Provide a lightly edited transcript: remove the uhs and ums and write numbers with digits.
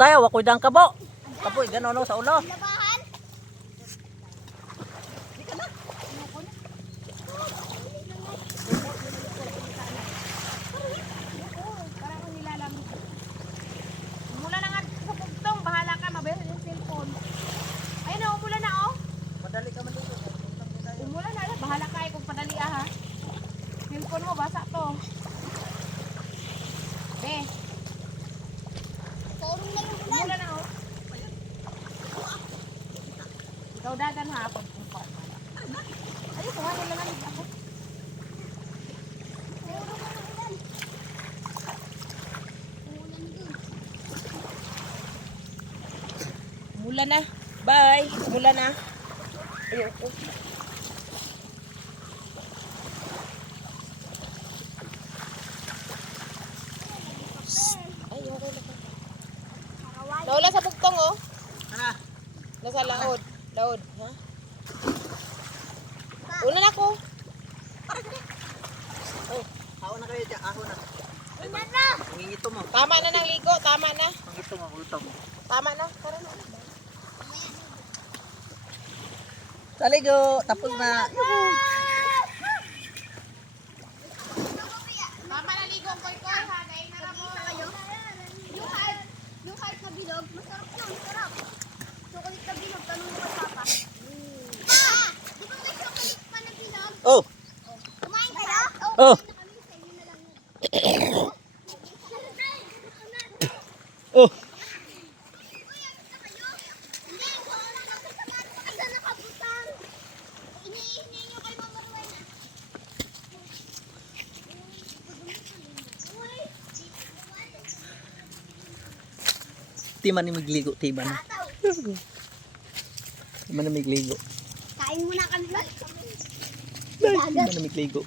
tayo, wakoy dang kabo. Kapoy, gano'n no, sa ulo. Labahan. Parang nilalamig. Mula na nga sa pugtong, bahala ka, mabero yung cellphone. Ayun na, umulan na oh. Madali ka man dito. Umulan na, bahala ka kung padali ha. Cellphone mo, basa to. Be. Umulan na oh. Ikaw dagan ha ako. Ayun, kuha nila lang ako. Mula na. Bye. Mula na. Ayoko. Ayoko na. Nawala sa bugtong oh. Ano? Nasa laod. Laod, ha? Una na ako. Oh, ako na kayo dyan. Ako na. Una na. Ngingito mo. Tama na ng ligo, tama na. Ngingito mo, ngingito mo. Tama na. Tara na. Saligo. Tapos na. Tama na ligo, koy-koy ha. Dahil na lang kayo. Yung kahit na bilog, masarap yun, masarap. Chocolate na bilog, tanong mo kay Papa. Pa! Di ba may chocolate pa na bilog? Oh. Kumain ka na? Oh. Kumain na kami, sa inyo na lang yun. Oh. Uy, ano kayo? Hindi, wala lang kasi paano ka kaya nakabutan? Iniihingi nyo kay Mama Rowena. Uy! Timan ni magligo. Timan na. Tataw! Timan na magligo. Kain muna kami. Timan na magligo.